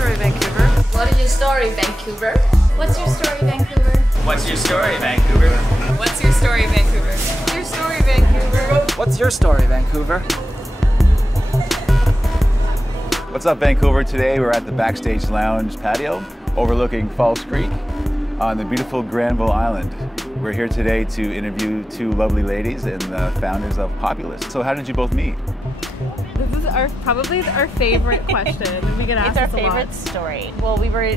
story, Vancouver? What is your story, Vancouver? What's your story, Vancouver? What's your story, Vancouver? What's your story, Vancouver? Your story, Vancouver. What's your story, Vancouver? What's up, Vancouver? Today we're at the Backstage Lounge patio overlooking False Creek on the beautiful Granville Island. We're here today to interview two lovely ladies and the founders of Populist. So how did you both meet? This is probably our favorite question. We get asked It's our this a lot. favorite story. Well, we were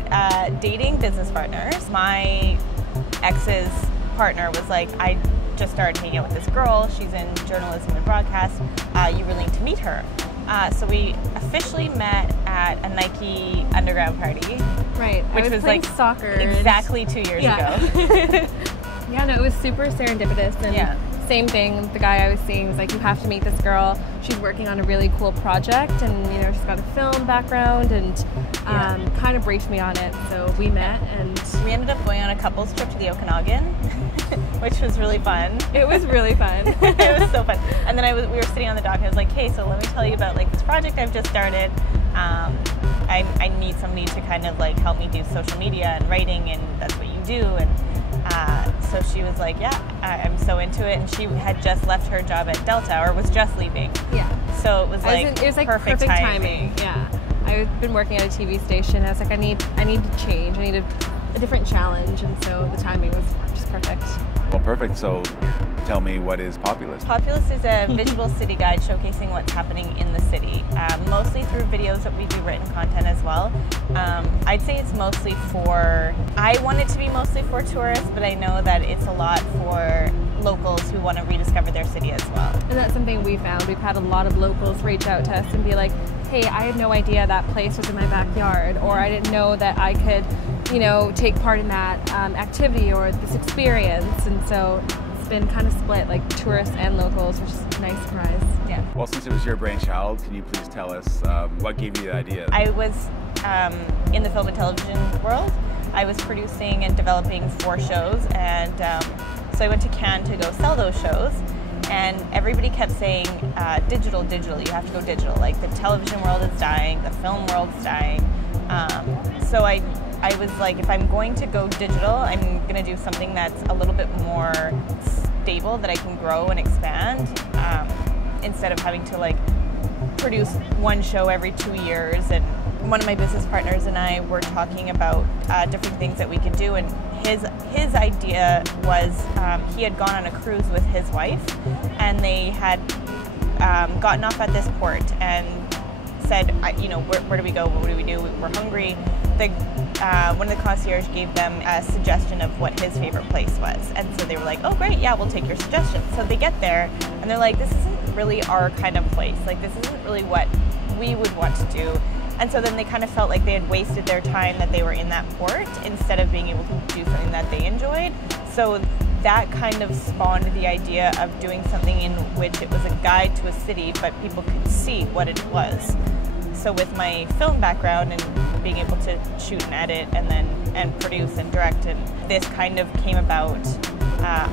dating business partners. My ex's partner was like, I just started hanging out with this girl. She's in journalism and broadcast. You really need to meet her. So we officially met at a Nike underground party. Right. Which I was playing like soccer. Exactly 2 years ago. Yeah, no, it was super serendipitous. And same thing, the guy I was seeing was like, you have to meet this girl. She's working on a really cool project and, you know, she's got a film background and kind of briefed me on it. So we met and we ended up going on a couples trip to the Okanagan, which was really fun. It was really fun. It was so fun. And then we were sitting on the dock and I was like, hey, so let me tell you about like this project I've just started. I need somebody to kind of like help me do social media and writing, and that's what you do. And so she was like, yeah, I'm so into it. And she had just left her job at Delta, or was just leaving. Yeah. So it was like perfect timing. Yeah. I've been working at a TV station. I was like, I need to change. I need a different challenge. And so the timing was just perfect. Well, perfect. So tell me, what is Populist? Populist is a visual city guide showcasing what's happening in the city, mostly through videos, but we do written content as well. I'd say it's mostly I want it to be mostly for tourists, but I know that it's a lot for locals who want to rediscover their city as well. And that's something we found. We've had a lot of locals reach out to us and be like, hey, I had no idea that place was in my backyard, or I didn't know that I could, you know, take part in that activity or this experience. And so it's been kind of split, like tourists and locals, which is a nice surprise. Yeah. Well, since it was your brainchild, can you please tell us what gave you the idea? I was in the film and television world. I was producing and developing 4 shows, and so I went to Cannes to go sell those shows. And everybody kept saying, digital, you have to go digital. Like the television world is dying, the film world is dying. So I was like, if I'm going to go digital, I'm going to do something that's a little bit more stable, that I can grow and expand, instead of having to like produce one show every 2 years. And one of my business partners and I were talking about different things that we could do, and his idea was he had gone on a cruise with his wife, and they had gotten off at this port and said, you know, where do we go? What do we do? We're hungry. One of the concierge gave them a suggestion of what his favorite place was, and so they were like, oh great, yeah, we'll take your suggestion. So they get there and they're like, this isn't really our kind of place. Like this isn't really what we would want to do. And so then they kind of felt like they had wasted their time that they were in that port instead of being able to do something that they enjoyed. So that kind of spawned the idea of doing something in which it was a guide to a city, but people could see what it was. So with my film background and being able to shoot and edit and produce and direct, and this kind of came about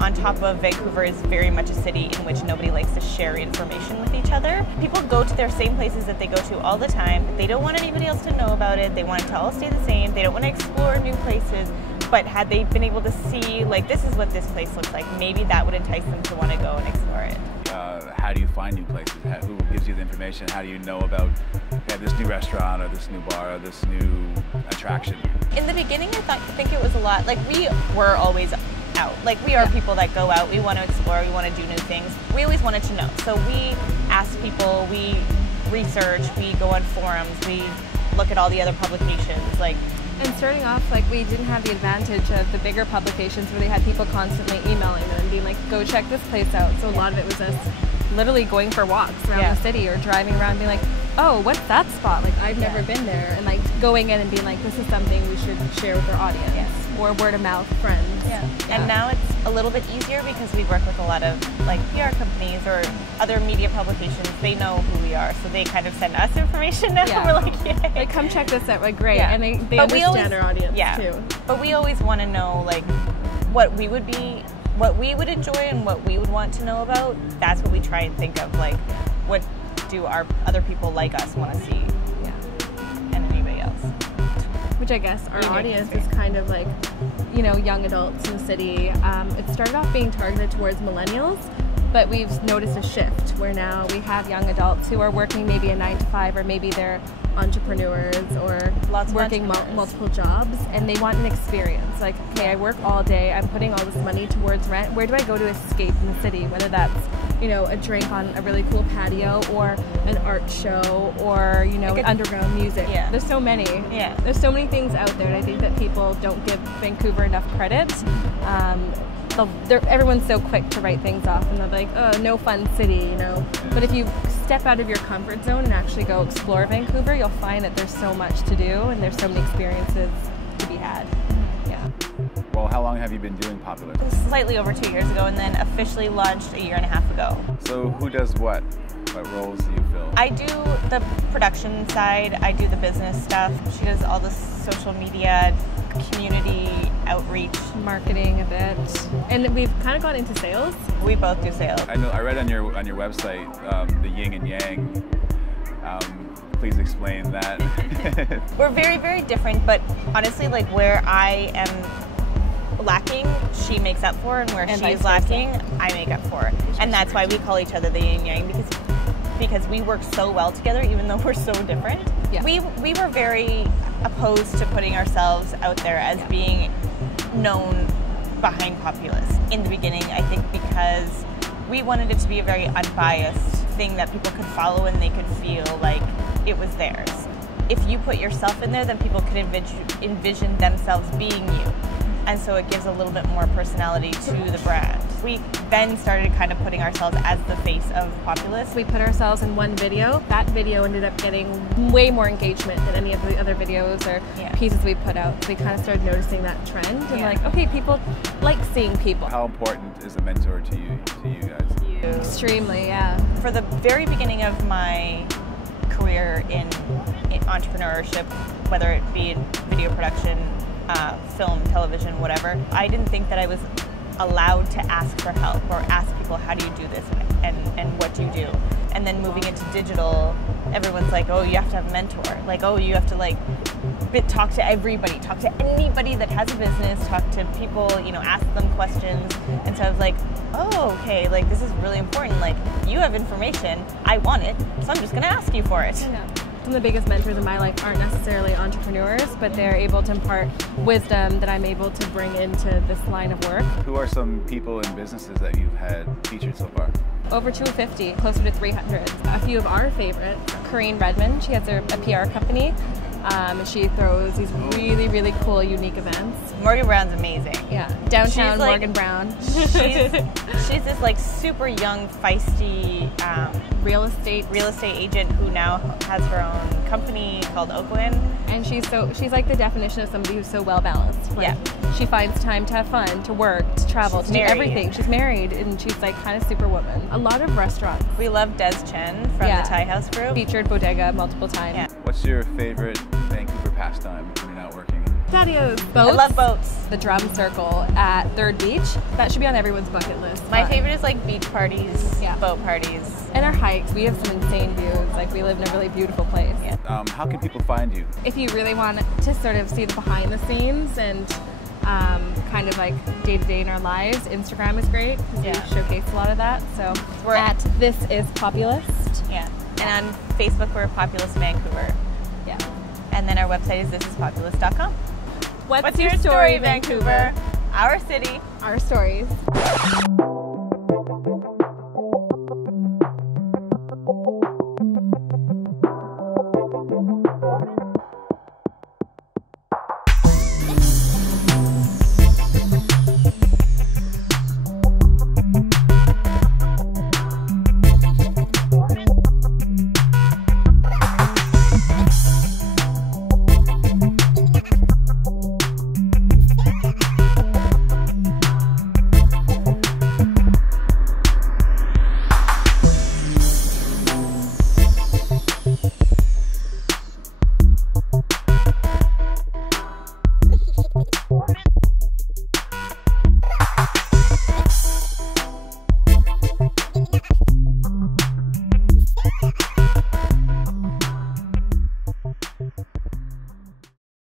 on top of Vancouver is very much a city in which nobody likes to share information with each other. People go to their same places that they go to all the time. They don't want anybody else to know about it. They want it to all stay the same. They don't want to explore new places. But had they been able to see, like, this is what this place looks like, maybe that would entice them to want to go and explore it. How do you find new places? Who gives you the information? How do you know about this new restaurant or this new bar or this new attraction? In the beginning, I think it was a lot, like we were always out. Like we are people that go out, we want to explore, we want to do new things. We always wanted to know. So we ask people, we research, we go on forums, we look at all the other publications. And starting off, like, we didn't have the advantage of the bigger publications where they had people constantly emailing them and being like, go check this place out. So a lot of it was us literally going for walks around the city or driving around being like, oh, what's that spot? Like, I've never been there. And like going in and being like, this is something we should share with our audience. Yes. Or word of mouth friends. Yeah. And now it's a little bit easier because we work with a lot of like PR companies or other media publications. They know who we are, so they kind of send us information now. Yeah. We're like, yay. Like, come check this out. Like, great. Yeah. And they understand our audience too. But we always want to know like what we would enjoy and what we would want to know about. That's what we try and think of, like, what do our other people like us want to see? Yeah. And anybody else. I guess our audience is kind of like, you know, young adults in the city. It started off being targeted towards millennials, but we've noticed a shift where now we have young adults who are working maybe a 9-to-5, or maybe they're entrepreneurs or working multiple jobs, and they want an experience. Like, okay, I work all day, I'm putting all this money towards rent. Where do I go to escape in the city? Whether that's, you know, a drink on a really cool patio, or an art show, or, you know, underground music. Yeah. There's so many. Yeah. There's so many things out there, and I think that people don't give Vancouver enough credit. Everyone's so quick to write things off, and they're like, oh, no fun city, you know. But if you step out of your comfort zone and actually go explore Vancouver, you'll find that there's so much to do, and there's so many experiences to be had. Yeah. Well, how long have you been doing Populist? Slightly over 2 years ago, and then officially launched a year and a half ago. So who does what? What roles do you fill? I do the production side, I do the business stuff. She does all the social media, community outreach, marketing a bit, and we've kind of got into sales. We both do sales. I know. I read on your website the yin and yang. Please explain that. We're very, very different, but honestly, like where I am lacking, she makes up for, and where she's lacking, I make up for. And that's why we call each other the yin and yang, because we work so well together, even though we're so different. Yeah. We were very opposed to putting ourselves out there as being known behind Populist in the beginning, I think, because we wanted it to be a very unbiased thing that people could follow and they could feel like it was theirs. If you put yourself in there, then people could envision themselves being you. And so it gives a little bit more personality to the brand. We then started kind of putting ourselves as the face of Populist. We put ourselves in one video. That video ended up getting way more engagement than any of the other videos or pieces we put out. So we kind of started noticing that trend, and like, okay, people like seeing people. How important is a mentor to you guys? Extremely, yeah. For the very beginning of my career in entrepreneurship, whether it be in video production, film, television, whatever, I didn't think that I was allowed to ask for help or ask people, how do you do this and what do you do? And then moving into digital, everyone's like, oh, you have to have a mentor. Like, oh, you have to like talk to everybody, talk to anybody that has a business, talk to people, you know, ask them questions. And so I was like, oh, okay, like this is really important. Like, you have information, I want it, so I'm just gonna ask you for it. Yeah. Some of the biggest mentors in my life aren't necessarily entrepreneurs, but they're able to impart wisdom that I'm able to bring into this line of work. Who are some people and businesses that you've had featured so far? Over 250, closer to 300. A few of our favorites. Corinne Redmond, she has a PR company. She throws these really, really cool, unique events. Morgan Brown's amazing. Yeah, downtown Morgan Brown. She's this like super young, feisty real estate agent who now has her own company called Oakland. And she's like the definition of somebody who's so well balanced. Like, she finds time to have fun, to work, to travel, to do everything. She's married, and she's like kind of superwoman. A lot of restaurants. We love Des Chen from the Thai House Group. Featured Bodega multiple times. Yeah. What's your favorite Vancouver pastime when you're not working? Patios. Boats. I love boats. The drum circle at Third Beach. That should be on everyone's bucket list. My favorite is like beach parties, boat parties. And our hikes. We have some insane views. Like, we live in a really beautiful place. Yeah. How can people find you? If you really want to sort of see the behind the scenes and kind of like day to day in our lives, Instagram is great because we showcase a lot of that. So we're at This Is Populist. Yeah. And on Facebook, we're Populist Vancouver. Yeah. And then our website is thisispopulist.com. What's your story, Vancouver? Our city. Our stories.